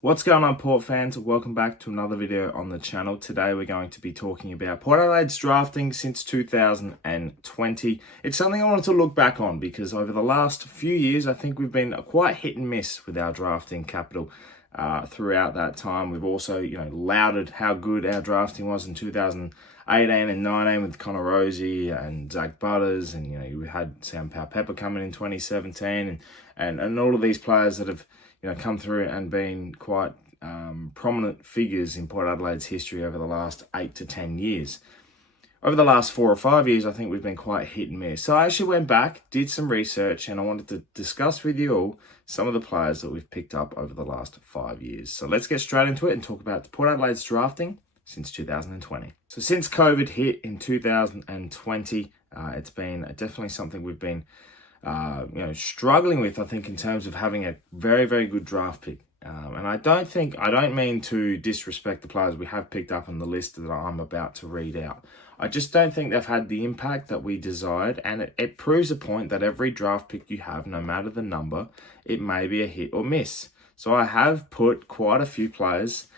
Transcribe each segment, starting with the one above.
What's going on, Port fans? Welcome back to another video on the channel. Today we're going to be talking about Port Adelaide's drafting since 2020. It's something I wanted to look back on because over the last few years, I think we've been quite hit and miss with our drafting capital. Throughout that time, we've also, lauded how good our drafting was in 2018 and 19 with Connor Rosie and Zach Butters, and we had Sam Powell-Pepper coming in 2017, and all of these players that have come through and been quite prominent figures in Port Adelaide's history over the last 8 to 10 years. Over the last 4 or 5 years, I think we've been quite hit and miss. So I actually went back, did some research, and I wanted to discuss with you all some of the players that we've picked up over the last 5 years. So let's get straight into it and talk about Port Adelaide's drafting since 2020. So since COVID hit in 2020, it's been definitely something we've been struggling with, I think, in terms of having a very, very good draft pick. And I don't mean to disrespect the players we have picked up on the list that I'm about to read out. I just don't think they've had the impact that we desired, and it proves a point that every draft pick you have, no matter the number, it may be a hit or miss. So I have put quite a few players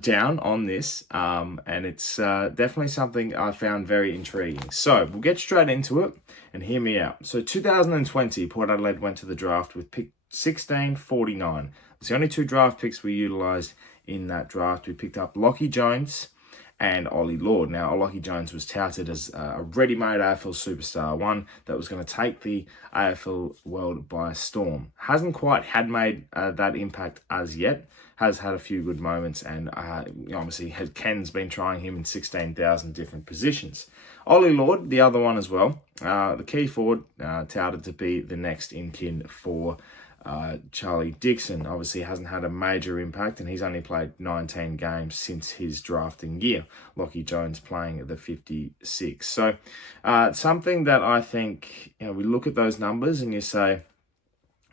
down on this, and it's definitely something I found very intriguing. So we'll get straight into it, and hear me out. So 2020, Port Adelaide went to the draft with pick 1649. It's the only two draft picks we utilised in that draft. We picked up Lachie Jones and Ollie Lord. Now, Lachie Jones was touted as a ready-made AFL superstar, one that was going to take the AFL world by storm. Hasn't quite made that impact as yet. Has had a few good moments, and obviously Ken's been trying him in 16,000 different positions. Ollie Lord, the other one as well, the key forward, touted to be the next in kin for Charlie Dixon. Obviously hasn't had a major impact, and he's only played 19 games since his drafting year. Lachie Jones playing at the 56. So something that I think, we look at those numbers and you say,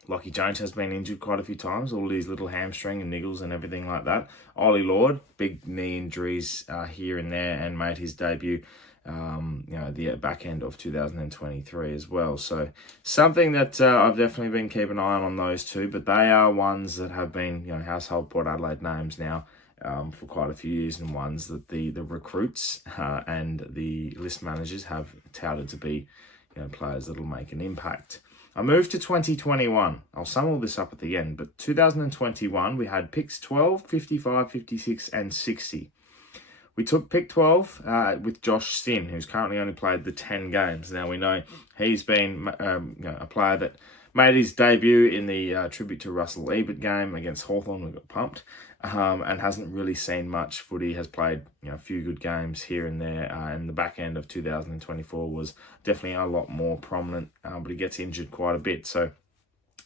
Lachie Jones has been injured quite a few times, all these little hamstring and niggles and everything like that. Ollie Lord, big knee injuries here and there, and made his debut the back end of 2023 as well. So something that I've definitely been keeping an eye on those two, but they are ones that have been household Port Adelaide names now for quite a few years, and ones that the recruits and the list managers have touted to be players that will make an impact. I moved to 2021. I'll sum all this up at the end, but 2021 we had picks 12, 55, 56 and 60. We took pick 12 with Josh Sin, who's currently only played the 10 games. Now, we know he's been a player that made his debut in the tribute to Russell Ebert game against Hawthorn. We got pumped, and hasn't really seen much footy. Has played a few good games here and there, and the back end of 2024 was definitely a lot more prominent, but he gets injured quite a bit. So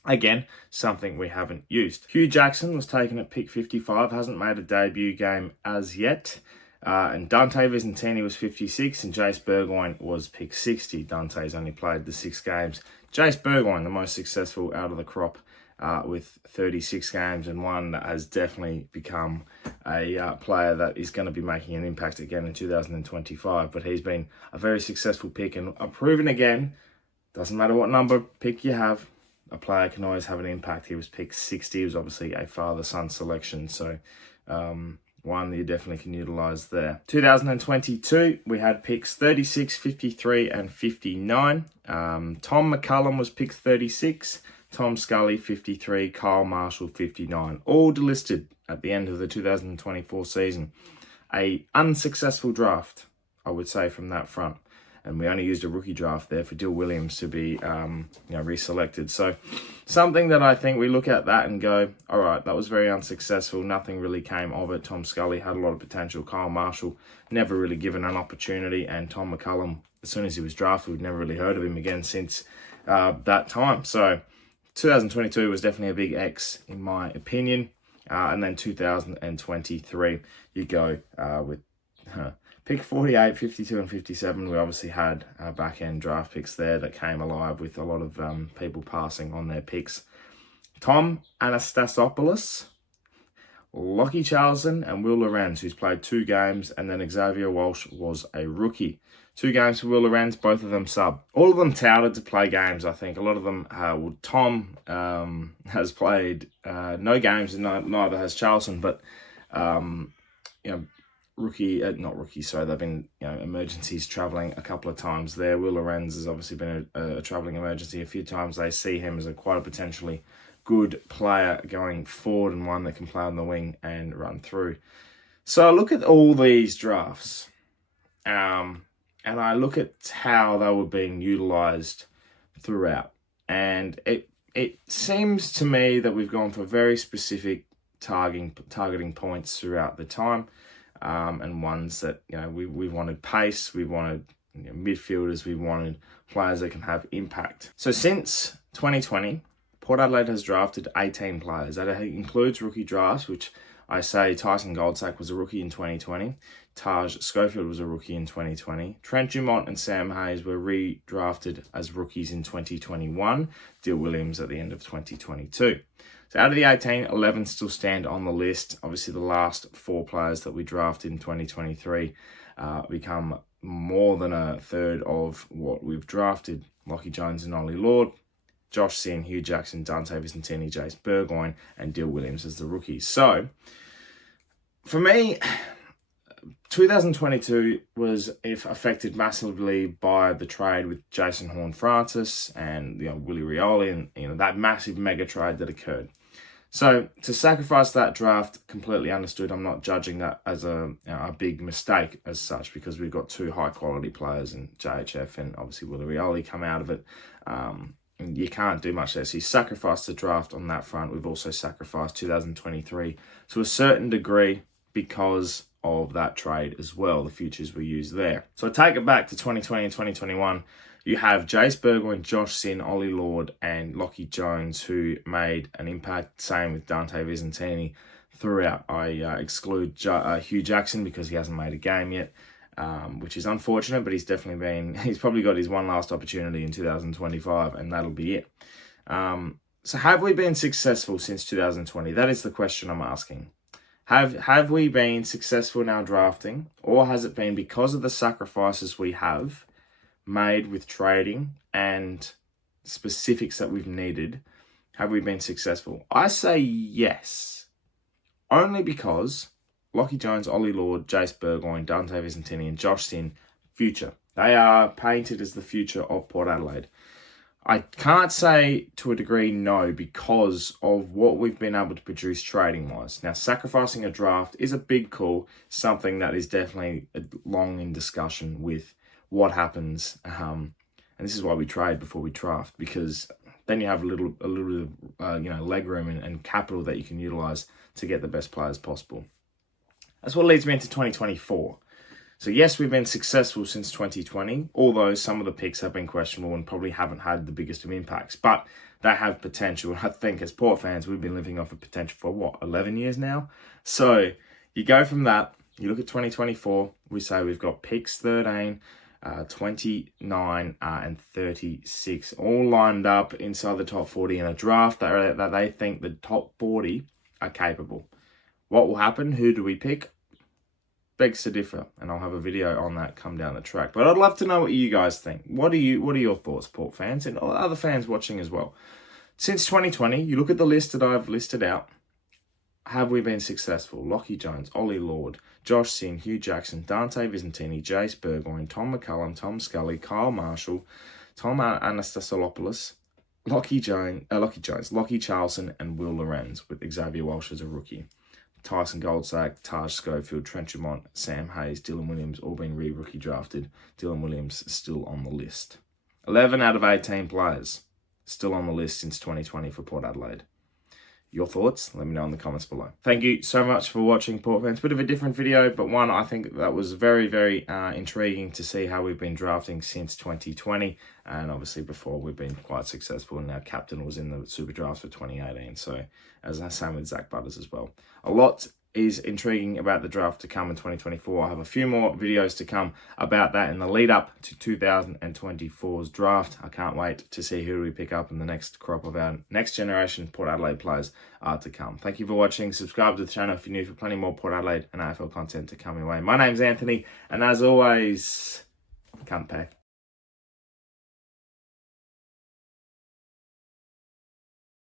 again, something we haven't used. Hugh Jackson was taken at pick 55, hasn't made a debut game as yet. And Dante Vicentini was 56, and Jace Burgoyne was pick 60. Dante's only played the 6 games. Jace Burgoyne, the most successful out of the crop, with 36 games, and one that has definitely become a player that is going to be making an impact again in 2025. But he's been a very successful pick, and proven again, doesn't matter what number pick you have, a player can always have an impact. He was pick 60. He was obviously a father-son selection, so one that you definitely can utilise there. 2022, we had picks 36, 53 and 59. Tom McCullum was pick 36, Tom Scully 53, Kyle Marshall 59. All delisted at the end of the 2024 season. A unsuccessful draft, I would say, from that front. And we only used a rookie draft there for Dill Williams to be reselected. So something that I think we look at that and go, all right, that was very unsuccessful. Nothing really came of it. Tom Scully had a lot of potential. Kyle Marshall, never really given an opportunity. And Tom McCullum, as soon as he was drafted, we've never really heard of him again since that time. So 2022 was definitely a big X, in my opinion. And then 2023, you go with... Pick 48, 52 and 57, we obviously had back-end draft picks there that came alive with a lot of people passing on their picks. Tom Anastasopoulos, Lachie Charlson and Will Lorenz, who's played 2 games, and then Xavier Walsh was a rookie. 2 games for Will Lorenz, both of them sub. All of them touted to play games, I think. A lot of them, Tom has played no games, and neither has Charlson, but, not rookie, sorry, they've been, emergencies travelling a couple of times there. Will Lorenz has obviously been a travelling emergency a few times. They see him as quite a potentially good player going forward and one that can play on the wing and run through. So I look at all these drafts, and I look at how they were being utilised throughout. And it seems to me that we've gone for very specific targeting points throughout the time, and ones that, we wanted pace, we wanted midfielders, we wanted players that can have impact. So since 2020, Port Adelaide has drafted 18 players. That includes rookie drafts, which I say Tyson Goldsack was a rookie in 2020. Taj Schofield was a rookie in 2020. Trent Dumont and Sam Hayes were redrafted as rookies in 2021. Dill Williams at the end of 2022. So out of the 18, 11 still stand on the list. Obviously, the last 4 players that we drafted in 2023 become more than a third of what we've drafted. Lachie Jones and Ollie Lord, Josh Sin, Hugh Jackson, Dante Vicentini, Jace Burgoyne, and Dill Williams as the rookies. So, for me, 2022 was affected massively by the trade with Jason Horne-Francis and Willie Rioli and that massive mega trade that occurred. So to sacrifice that draft, completely understood. I'm not judging that as a big mistake as such, because we've got 2 high quality players in JHF and obviously Willie Rioli come out of it. And you can't do much there. So you sacrificed the draft on that front. We've also sacrificed 2023 to a certain degree because of that trade as well. The futures were used there. So I take it back to 2020 and 2021. You have Jace Burgoyne, Josh Sin, Ollie Lord, and Lachie Jones, who made an impact. Same with Dante Vicentini throughout. I exclude Hugh Jackson because he hasn't made a game yet, which is unfortunate, but he's probably got his one last opportunity in 2025, and that'll be it. So have we been successful since 2020? That is the question I'm asking. Have we been successful in our drafting, or has it been because of the sacrifices we have made with trading and specifics that we've needed? Have we been successful? I say yes, only because Lachie Jones, Ollie Lord, Jace Burgoyne, Dante Vicentini, and Josh Sin, future. They are painted as the future of Port Adelaide. I can't say to a degree no, because of what we've been able to produce trading-wise. Now, sacrificing a draft is a big call, something that is definitely long in discussion with what happens. And this is why we trade before we draft, because then you have a little bit of leg room and capital that you can utilise to get the best players possible. That's what leads me into 2024. So yes, we've been successful since 2020, although some of the picks have been questionable and probably haven't had the biggest of impacts, but they have potential. I think as Port fans, we've been living off of potential for 11 years now? So you go from that, you look at 2024, we say we've got picks 13, 29 and 36, all lined up inside the top 40 in a draft that they think the top 40 are capable. What will happen? Who do we pick? Begs to differ, and I'll have a video on that come down the track. But I'd love to know what you guys think. What are your thoughts, Port fans, and other fans watching as well? Since 2020, you look at the list that I've listed out. Have we been successful? Lachie Jones, Ollie Lord, Josh Sin, Hugh Jackson, Dante Vicentini, Jace Burgoyne, Tom McCullum, Tom Scully, Kyle Marshall, Tom Anastasopoulos, Lachie Charlson, and Will Lorenz, with Xavier Walsh as a rookie. Tyson Goldsack, Taj Schofield, Trent Dumont, Sam Hayes, Dylan Williams, all being rookie drafted. Dylan Williams still on the list. 11 out of 18 players still on the list since 2020 for Port Adelaide. Your thoughts? Let me know in the comments below. Thank you so much for watching, Port fans. Bit of a different video, but one I think that was very, very intriguing to see how we've been drafting since 2020. And obviously before, we've been quite successful, and our captain was in the Super Draft for 2018. So as I same with Zach Butters as well. A lot is intriguing about the draft to come in 2024. I have a few more videos to come about that in the lead up to 2024's draft. I can't wait to see who we pick up in the next crop of our next generation Port Adelaide players are to come. Thank you for watching. Subscribe to the channel if you're new for plenty more Port Adelaide and AFL content to come your way. My name's Anthony, and as always, Can't pay.